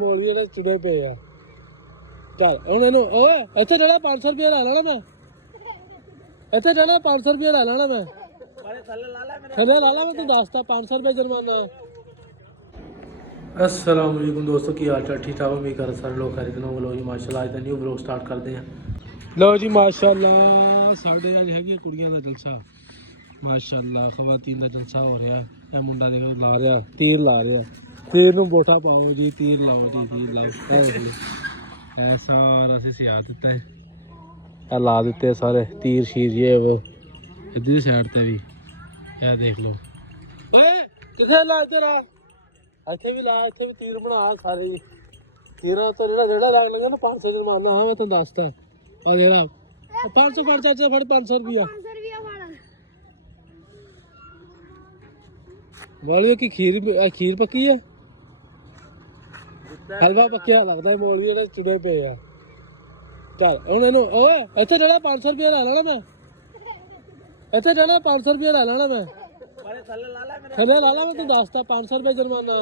Mall ਜਿਹੜੇ ਚਿੜੇ ਪਏ ਆ ਚੱਲ ਹੁਣ ਇਹਨੂੰ ਓਏ ਇੱਥੇ ਜਿਹੜਾ 500 ਰੁਪਏ ਲੈ ਲੈਣਾ ਮੈਂ ਇੱਥੇ ਜਿਹੜਾ 500 ਰੁਪਏ ਲੈ ਲੈਣਾ ਮੈਂ ਥੱਲੇ ਲਾ ਲਾ ਮੈਂ ਤੂੰ ਦੱਸਤਾ 500 ਰੁਪਏ ਜੁਰਮਾਨਾ। अस्सलाम वालेकुम दोस्तों की हाल चाल ठीक ठाक उम्मीद कर सारे लोग खैरियत नाल लो जी माशाल्लाह आज दा न्यू व्लॉग स्टार्ट करते हैं। लो जी माशाल्लाह साढ़े अज है कुड़ियां दा जलसा माशाल्लाह खवातीन दा जलसा हो रहा है। मुंडा देखो ला रहा तीर ला रहा तीर नूं बोटा पाओ जी तीर लाओ जी तीर लाओ ऐ सारा से सिया दिता है ला दिते सारे तीर शीर ये वो इधर साइड ते भी ए देख लो ओए किथे ला तेरा ਇੱਥੇ ਵੀ ਲਾ ਇੱਥੇ ਵੀ ਤੀਰ ਬਣਾ ਸਾਰੇ ਤੀਰਾਂ ਤੋਂ ਜਿਹੜਾ ਲੱਗ ਲੱਗਾ ਨਾ 500 ਜੁਰਮਾਨਾ। ਹਾਂ ਮੈਂ ਤੁਹਾਨੂੰ ਦੱਸਦਾ ਆ ਜਿਹੜਾ 500 ਫੜ ਚਾਚਾ ਫੜ 500 ਰੁਪਿਆ ਮੌਲਵੀ ਕੀ ਖੀਰ ਪੱਕੀ ਆ ਹਲਵਾ ਪੱਕਿਆ ਲੱਗਦਾ ਮੌਲਵੀ ਜਿਹੜੇ ਚਿੜੇ ਪਏ ਆ। ਚੱਲ ਹੁਣ ਇਹਨੂੰ ਓਏ ਇੱਥੇ ਜਿਹੜਾ 500 ਰੁਪਿਆ ਲੈ ਲੈਣਾ ਮੈਂ ਇੱਥੇ ਜਿਹੜਾ 500 ਰੁਪਿਆ ਲੈ ਲੈਣਾ ਮੈਂ ਥੱਲੇ ਲਾ ਲਾ ਮੈਂ ਤੂੰ ਦੱਸਤਾ 500 ਰੁਪਏ ਜੁਰਮਾਨਾ।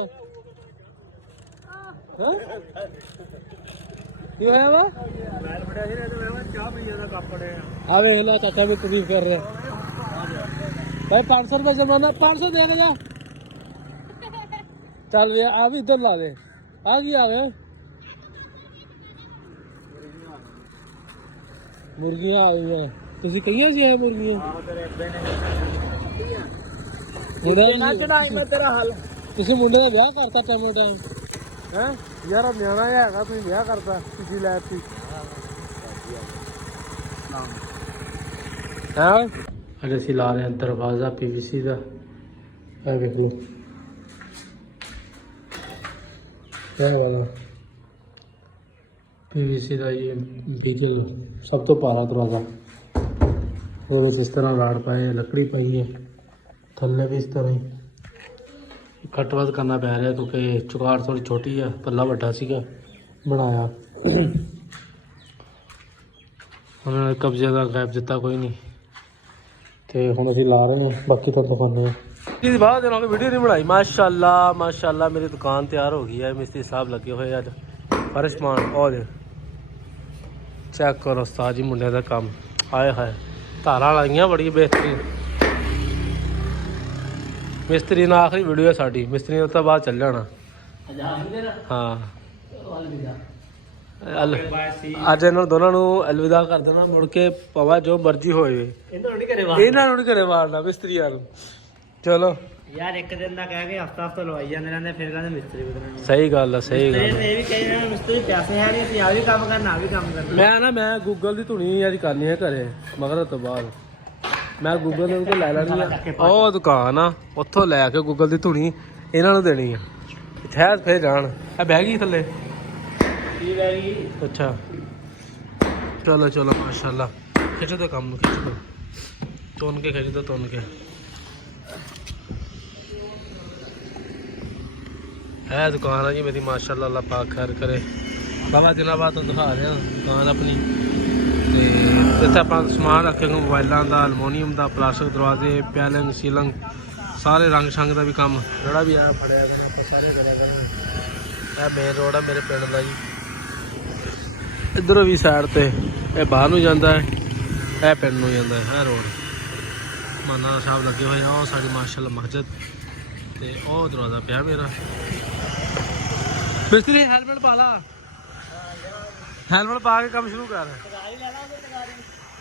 ਹਾਂ ਕੀ ਹੋਇਆ ਵਾ ਆ ਵੇਖ ਲਾ ਚਾਚਾ ਵੀ ਤਾਰੀਫ ਕਰ ਰਿਹਾ ਭਾਈ 500 ਰੁਪਏ ਜੁਰਮਾਨਾ 500 ਦੇ ਜਾ ਚੱਲ ਵੇ ਆ ਵੀ ਇੱਧਰ ਲਾ ਦੇ ਆ ਕੀ ਆ ਵੇ ਮੁਰਗੀਆਂ ਆ ਗਈਆਂ ਤੁਸੀਂ ਕਹੀਆਂ ਸੀ ਇਹ ਮੁਰਗੀਆਂ ਤੁਸੀਂ ਮੁੰਡੇ ਦਾ ਵਿਆਹ ਕਰਤਾ ਟਾਈਮੋ ਟਾਈਮ ਹੈ ਯਾਰ ਨਿਆਣਾ ਹੈਗਾ ਤੁਸੀਂ ਵਿਆਹ ਕਰਤਾ ਤੁਸੀਂ ਲੈ ਤੀ ਹਾਂ ਅੱਜ ਅਸੀਂ ਲਾ ਰਹੇ ਹਾਂ ਦਰਵਾਜ਼ਾ PVC ਦਾ ਇਹ ਵੇਖ ਲਓ ਇਹ ਵਾਲਾ PVC ਦਾ ਇਹ ਬਿਜਲ ਸਭ ਤੋਂ ਭਾਰਾ ਦਰਵਾਜ਼ਾ ਇਹਦੇ ਵਿੱਚ ਇਸ ਤਰ੍ਹਾਂ ਰਾੜ ਪਾਏ ਲੱਕੜੀ ਪਾਈ ਹੈ थल्ले भी इस तरह ही कट वध करना पै रहा क्योंकि चुगाड़ थोड़ी छोटी है पल्ला वड्डा सीगा बनाया उन्होंने कब्जे का गैप दिता कोई नहीं तो हुण असीं ला रहे हैं बाकी तो दिखाने हैं बाद दिनों की वीडियो नहीं बनाई। माशाल्लाह माशाल्लाह मेरी दुकान तैयार हो गई है मिस्त्री साहब लगे हुए अज फर्शमान और चेक करो उस्ताद जी मुंडे का काम आए हाय धारा लाइया बड़ी बेहतरीन मिस्त्री ना आखिरी वीडियो है साड़ी मिस्त्री तो बाद चल जाना। हाँ अज इन दोनों अलविदा कर देना मुड़ के पवा जो मर्जी हो इन्हों नहीं घरे वारना मिस्त्री चलो यार एक दिन का कह के हफ्ता हफ्ता लवाई जाते रहते फिर कहते मिस्त्री बदलना। सही गल है सही गल ये भी कह रहे मिस्त्री पैसे है नहीं आ भी काम करना आ भी काम करना मैं गूगल की धुनी अज करनी है घरे मगर तो बाद मैं गूगल को लै लैनी है दुकान आ उत्थों लैके गूगल की धुनी इन्हों देनी है ठहर फिर जान बह गई थले अच्छा चलो चलो माशाल्लाह खिच दो कम खिच दो तुन के खिच दो तुन के है दुकान है जी मेरी माशाल्लाह अल्लाह पाक खैर करे बाबा दिनों बाद तुम दिखा रहे हैं दुकान अपनी इतना आप समान रखेंगे मोबाइलों का अलमोनीयम का प्लास्टिक दरवाजे पैलिंग सीलिंग सारे रंग शंग का भी काम जोड़ा भी है फड़िया आप सारे करें यह मेन रोड है मेरे पिंड का जी इधरों भी साइड से यह बाहर में जाता है यह पिंड में जाता है रोड माना साहब लगे हुए हैं साड़ी माशाल्लाह मस्जिद ते ओ दरवाजा पिया मेरा मिस्त्री हेलमेट पा ला हेलमेट पा के काम शुरू कर